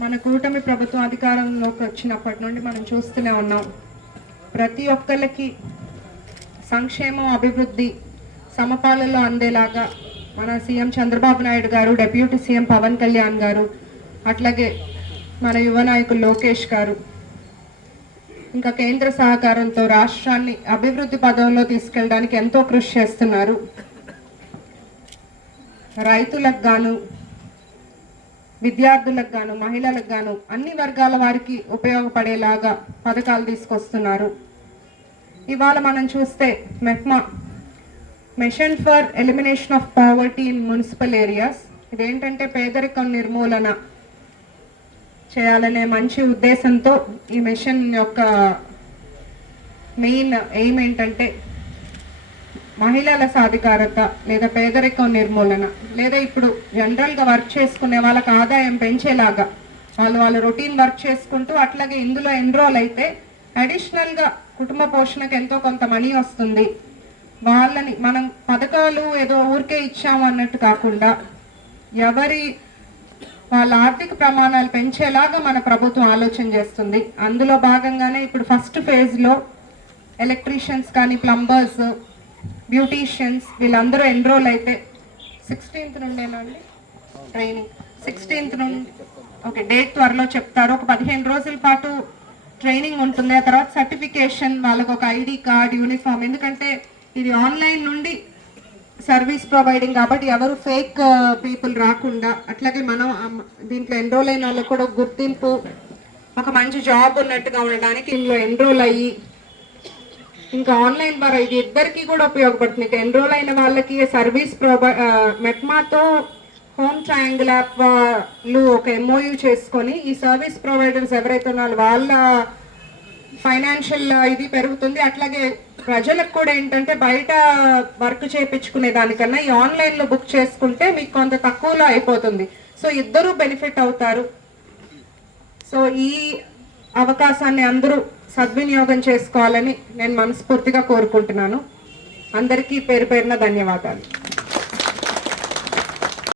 మన కూటమి ప్రభుత్వం అధికారంలోకి వచ్చినప్పటి నుండి మనం చూస్తూనే ఉన్నాం. ప్రతి ఒక్కరికి సంక్షేమం అభివృద్ధి సమపాలలో అందేలాగా మన సీఎం చంద్రబాబు నాయుడు గారు డెప్యూటీ సీఎం పవన్ కళ్యాణ్ గారు అట్లాగే మన యువ నాయకులు లోకేష్ గారు ఇంకా కేంద్ర సహకారంతో రాష్ట్రాన్ని అభివృద్ధి పదంలో తీసుకెళ్ళడానికి ఎంతో కృషి చేస్తున్నారు. రైతులకు గాను విద్యార్థులకు గాను మహిళలకు గాను అన్ని వర్గాల వారికి ఉపయోగపడేలాగా పథకాలు తీసుకొస్తున్నారు. ఇవాళ మనం చూస్తే మెహ్మా mission for elimination of poverty in municipal areas. ఇదేంటంటే పేదరికం నిర్మూలన చేయాలనే మంచి ఉద్దేశంతో ఈ మిషన్ యొక్క మెయిన్ ఎయిమ్ ఏంటంటే మహిళల సాధికారత లేదా పేదరికం నిర్మూలన లేదా ఇప్పుడు జనరల్గా వర్క్ చేసుకునే వాళ్ళకి ఆదాయం పెంచేలాగా వాళ్ళు వాళ్ళు రొటీన్ వర్క్ చేసుకుంటూ అట్లాగే ఇందులో ఎన్రోల్ అయితే అడిషనల్గా కుటుంబ పోషణకు ఎంతో కొంత మనీ వస్తుంది. వాళ్ళని మనం పథకాలు ఏదో ఊరికే ఇచ్చాము అన్నట్టు కాకుండా ఎవరి వాళ్ళ ఆర్థిక ప్రమాణాలు పెంచేలాగా మన ప్రభుత్వం ఆలోచన చేస్తుంది. అందులో భాగంగానే ఇప్పుడు ఫస్ట్ ఫేజ్లో ఎలక్ట్రీషియన్స్ కానీ ప్లంబర్స్ బ్యూటీషియన్స్ వీళ్ళందరూ ఎన్రోల్ అయితే సిక్స్టీన్త్ నుండేనండి ట్రైనింగ్. సిక్స్టీన్త్ నుండి ఓకే డేట్ త్వరలో చెప్తారు. ఒక పదిహేను రోజుల పాటు ట్రైనింగ్ ఉంటుంది. ఆ తర్వాత సర్టిఫికేషన్ వాళ్ళకు ఒక ఐడి కార్డ్ యూనిఫామ్. ఎందుకంటే ఇది ఆన్లైన్ నుండి సర్వీస్ ప్రొవైడింగ్ కాబట్టి ఎవరు ఫేక్ పీపుల్ రాకుండా అట్లాగే మనం దీంట్లో ఎన్రోల్ అయిన వాళ్ళకి కూడా గుర్తింపు ఒక మంచి జాబ్ ఉన్నట్టుగా ఉండడానికి ఇందులో ఎన్రోల్ అయ్యి ఇంకా ఆన్లైన్ ద్వారా ఇది ఇద్దరికి కూడా ఉపయోగపడుతుంది. ఇక ఎన్రోల్ అయిన వాళ్ళకి సర్వీస్ ప్రొవై మెట్మాతో హోమ్ ట్రయాంగిల్ యాప్ వాళ్ళు ఒక ఎంఓయూ చేసుకొని ఈ సర్వీస్ ప్రొవైడర్స్ ఎవరైతే ఉన్నారో వాళ్ళ ఫైనాన్షియల్ ఇది పెరుగుతుంది. అట్లాగే ప్రజలకు కూడా ఏంటంటే బయట వర్క్ చేయించుకునే దానికన్నా ఈ ఆన్లైన్లో బుక్ చేసుకుంటే మీకు కొంత తక్కువలో అయిపోతుంది. సో ఇద్దరు బెనిఫిట్ అవుతారు. సో ఈ అవకాశాన్ని అందరూ సద్వినియోగం చేసుకోవాలని నేను మనస్ఫూర్తిగా కోరుకుంటున్నాను. అందరికీ పేరు పేరున ధన్యవాదాలు.